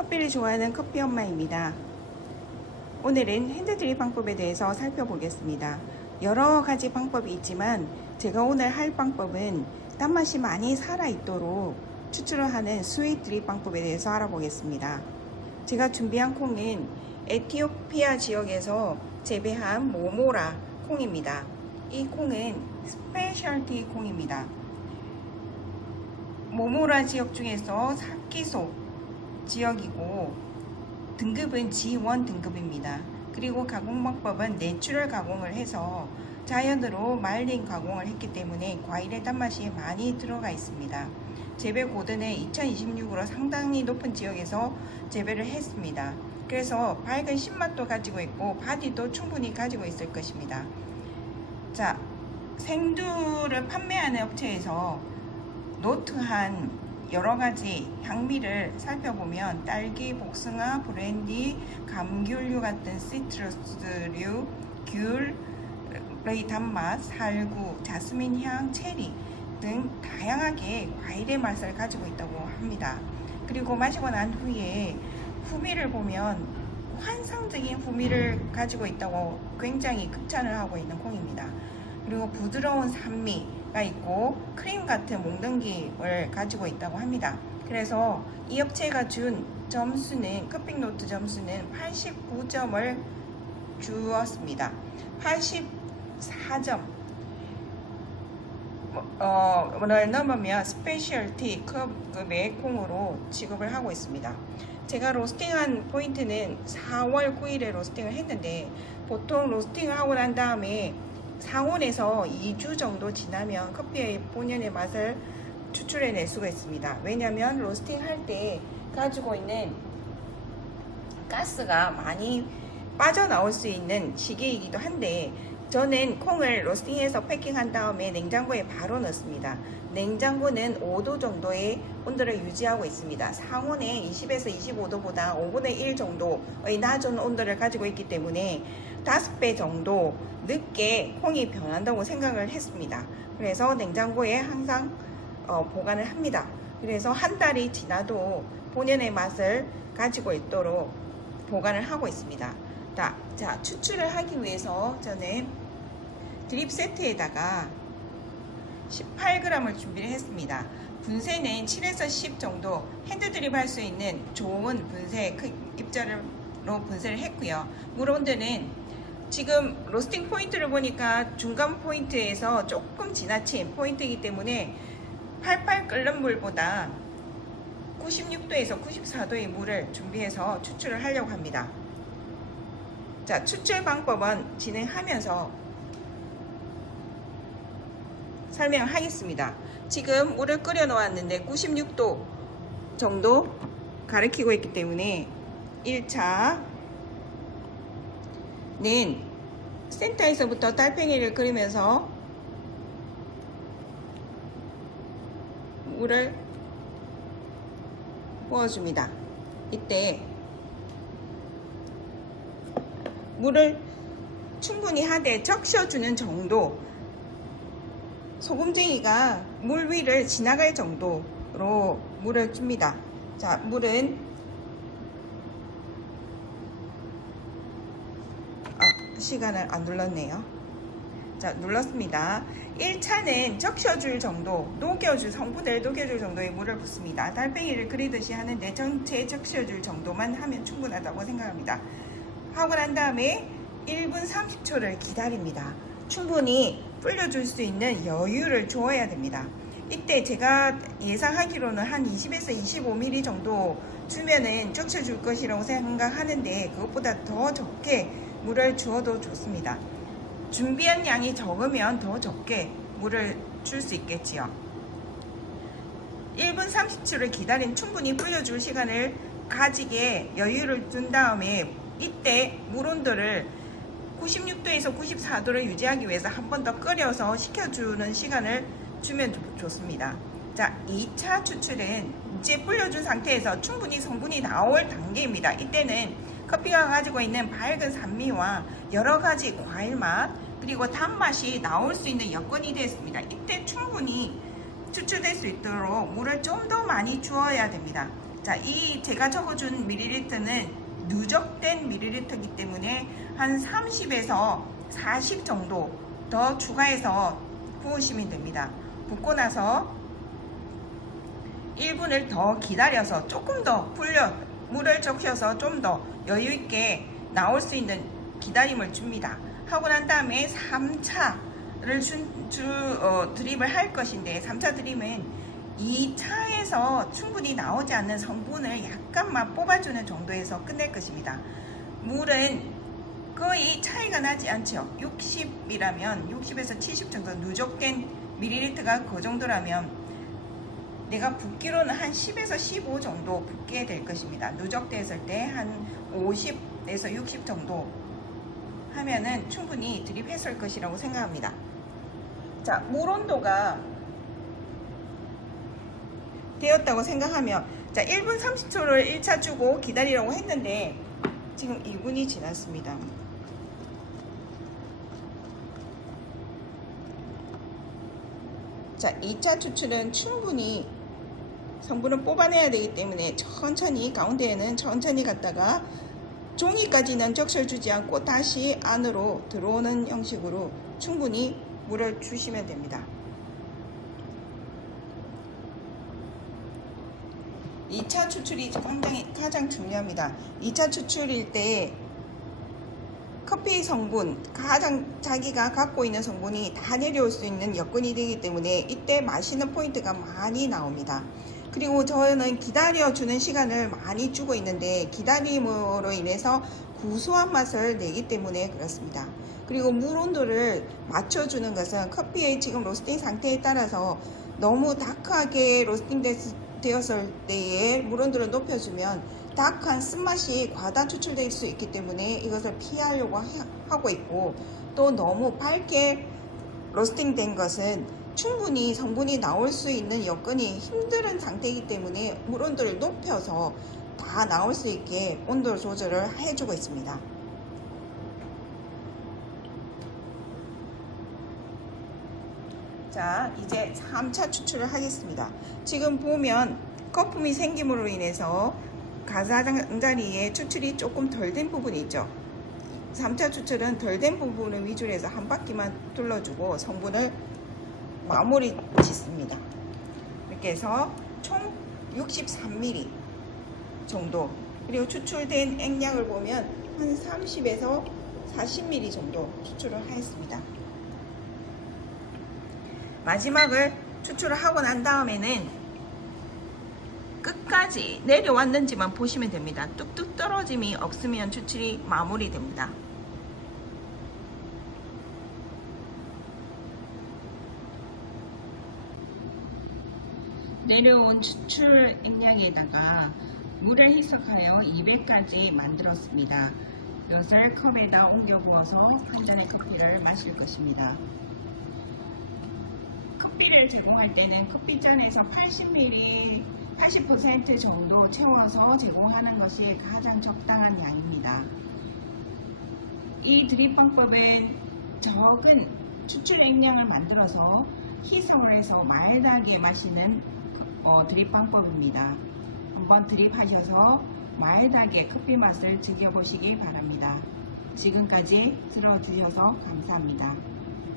커피를 좋아하는 커피 엄마입니다. 오늘은 핸드드립 방법에 대해서 살펴보겠습니다. 여러 가지 방법이 있지만 제가 오늘 할 방법은 땀맛이 많이 살아있도록 추출을 하는 스윗 드립 방법에 대해서 알아보겠습니다. 제가 준비한 콩은 에티오피아 지역에서 재배한 모모라 콩입니다. 이 콩은 스페셜티 콩입니다. 모모라 지역 중에서 사키소 지역이고 등급은 G1 등급입니다. 그리고 가공 방법은 내추럴 가공을 해서 자연으로 말린 가공을 했기 때문에 과일의 단맛이 많이 들어가 있습니다. 재배 고도는 2026으로 상당히 높은 지역에서 재배를 했습니다. 그래서 밝은 신맛도 가지고 있고 바디도 충분히 가지고 있을 것입니다. 자, 생두를 판매하는 업체에서 노트한 여러가지 향미를 살펴보면 딸기, 복숭아, 브랜디, 감귤류 같은 시트러스류, 귤의 단맛, 살구, 자스민 향, 체리 등 다양하게 과일의 맛을 가지고 있다고 합니다. 그리고 마시고 난 후에 후미를 보면 환상적인 후미를 가지고 있다고 굉장히 극찬을 하고 있는 콩입니다. 그리고 부드러운 산미가 있고 크림 같은 몽둥기를 가지고 있다고 합니다. 그래서 이 업체가 준 점수는 커피노트 점수는 89점을 주었습니다. 84점 를 넘으면 스페셜티 급의 콩으로 취급을 하고 있습니다. 제가 로스팅한 포인트는 4월 9일에 로스팅을 했는데 보통 로스팅을 하고 난 다음에 상온에서 2주 정도 지나면 커피의 본연의 맛을 추출해낼 수가 있습니다. 왜냐하면 로스팅 할 때 가지고 있는 가스가 많이 빠져나올 수 있는 시기이기도 한데 저는 콩을 로스팅해서 패킹한 다음에 냉장고에 바로 넣습니다. 냉장고는 5도 정도의 온도를 유지하고 있습니다. 상온에 20에서 25도보다 5분의 1 정도의 낮은 온도를 가지고 있기 때문에 5배 정도 늦게 콩이 변한다고 생각을 했습니다. 그래서 냉장고에 항상 보관을 합니다. 그래서 한 달이 지나도 본연의 맛을 가지고 있도록 보관을 하고 있습니다. 자, 추출을 하기 위해서 저는 드립 세트에다가 18g을 준비를 했습니다. 분쇄는 7에서 10 정도 핸드 드립 할 수 있는 좋은 분쇄 입자로 분쇄를 했고요. 물 온도는 지금 로스팅 포인트를 보니까 중간 포인트에서 조금 지나친 포인트이기 때문에 팔팔 끓는 물보다 96도에서 94도의 물을 준비해서 추출을 하려고 합니다. 자, 추출 방법은 진행하면서 설명하겠습니다. 지금 물을 끓여 놓았는데 96도 정도 가리키고 있기 때문에 1차는 센터에서부터 달팽이를 그리면서 물을 부어줍니다. 이때 물을 충분히 하되 적셔주는 정도, 소금쟁이가 물 위를 지나갈 정도로 물을 줍니다. 자, 물은 시간을 안 눌렀네요. 자, 눌렀습니다. 1차는 적셔줄 정도, 성분을 녹여줄 정도의 물을 붓습니다. 달팽이를 그리듯이 하는데 전체 적셔줄 정도만 하면 충분하다고 생각합니다. 하고 난 다음에 1분 30초를 기다립니다. 충분히 불려줄 수 있는 여유를 주어야 됩니다. 이때 제가 예상하기로는 한 20에서 25ml 정도 주면은 적셔줄 것이라고 생각하는데 그것보다 더 적게 물을 주어도 좋습니다. 준비한 양이 적으면 더 적게 물을 줄 수 있겠지요. 1분 30초를 기다린 충분히 불려줄 시간을 가지게 여유를 둔 다음에 이때 물 온도를 96도에서 94도를 유지하기 위해서 한 번 더 끓여서 식혀주는 시간을 주면 좋습니다. 자, 2차 추출은 이제 불려준 상태에서 충분히 성분이 나올 단계입니다. 이때는 커피가 가지고 있는 밝은 산미와 여러가지 과일 맛 그리고 단맛이 나올 수 있는 여건이 되었습니다. 이때 충분히 추출될 수 있도록 물을 좀 더 많이 주어야 됩니다. 자, 이 제가 적어준 밀리리터는 누적된 밀리리터이기 때문에 한 30에서 40 정도 더 추가해서 부으시면 됩니다. 붓고 나서 1분을 더 기다려서 조금 더 물을 적셔서 좀 더 여유있게 나올 수 있는 기다림을 줍니다. 하고 난 다음에 3차를 드립을 할 것인데, 3차 드립은 2차에서 충분히 나오지 않는 성분을 약간만 뽑아주는 정도에서 끝낼 것입니다. 물은 거의 차이가 나지 않죠. 60이라면 60에서 70 정도 누적된 밀리리터가 그 정도라면 내가 붓기로는 한 10에서 15 정도 붓게 될 것입니다. 누적됐을 때 한 50에서 60 정도 하면은 충분히 드립했을 것이라고 생각합니다. 자, 물 온도가 되었다고 생각하면, 자, 1분 30초를 1차 주고 기다리라고 했는데 지금 2분이 지났습니다. 자, 2차 추출은 충분히 성분을 뽑아내야 되기 때문에 천천히, 가운데에는 천천히 갔다가 종이까지는 적셔주지 않고 다시 안으로 들어오는 형식으로 충분히 물을 주시면 됩니다. 2차 추출이 가장 중요합니다. 2차 추출일 때 커피 성분, 가장 자기가 갖고 있는 성분이 다 내려올 수 있는 여건이 되기 때문에 이때 마시는 포인트가 많이 나옵니다. 그리고 저는 기다려주는 시간을 많이 주고 있는데 기다림으로 인해서 구수한 맛을 내기 때문에 그렇습니다. 그리고 물 온도를 맞춰주는 것은 커피의 지금 로스팅 상태에 따라서 너무 다크하게 로스팅 되었을 때에 물 온도를 높여주면 다크한 쓴맛이 과다 추출될 수 있기 때문에 이것을 피하려고 하고 있고, 또 너무 밝게 로스팅 된 것은 충분히 성분이 나올 수 있는 여건이 힘든 상태이기 때문에 물 온도를 높여서 다 나올 수 있게 온도 조절을 해주고 있습니다. 자, 이제 3차 추출을 하겠습니다. 지금 보면 거품이 생김으로 인해서 가장자리에 추출이 조금 덜 된 부분이 있죠. 3차 추출은 덜 된 부분을 위주로 해서 한 바퀴만 둘러주고 성분을 마무리 짓습니다. 이렇게 해서 총 63ml 정도, 그리고 추출된 액량을 보면 한 30에서 40ml 정도 추출을 하였습니다. 마지막을 추출을 하고 난 다음에는 끝까지 내려왔는지만 보시면 됩니다. 뚝뚝 떨어짐이 없으면 추출이 마무리됩니다. 내려온 추출 액량에다가 물을 희석하여 200까지 만들었습니다. 이것을 컵에다 옮겨 부어서 한 잔의 커피를 마실 것입니다. 커피를 제공할 때는 커피잔에서 80ml, 80% 정도 채워서 제공하는 것이 가장 적당한 양입니다. 이 드립 방법은 적은 추출 액량을 만들어서 희석을 해서 마일드하게 마시는 드립 방법입니다. 한번 드립하셔서 마일드하게 커피 맛을 즐겨보시기 바랍니다. 지금까지 들어주셔서 감사합니다.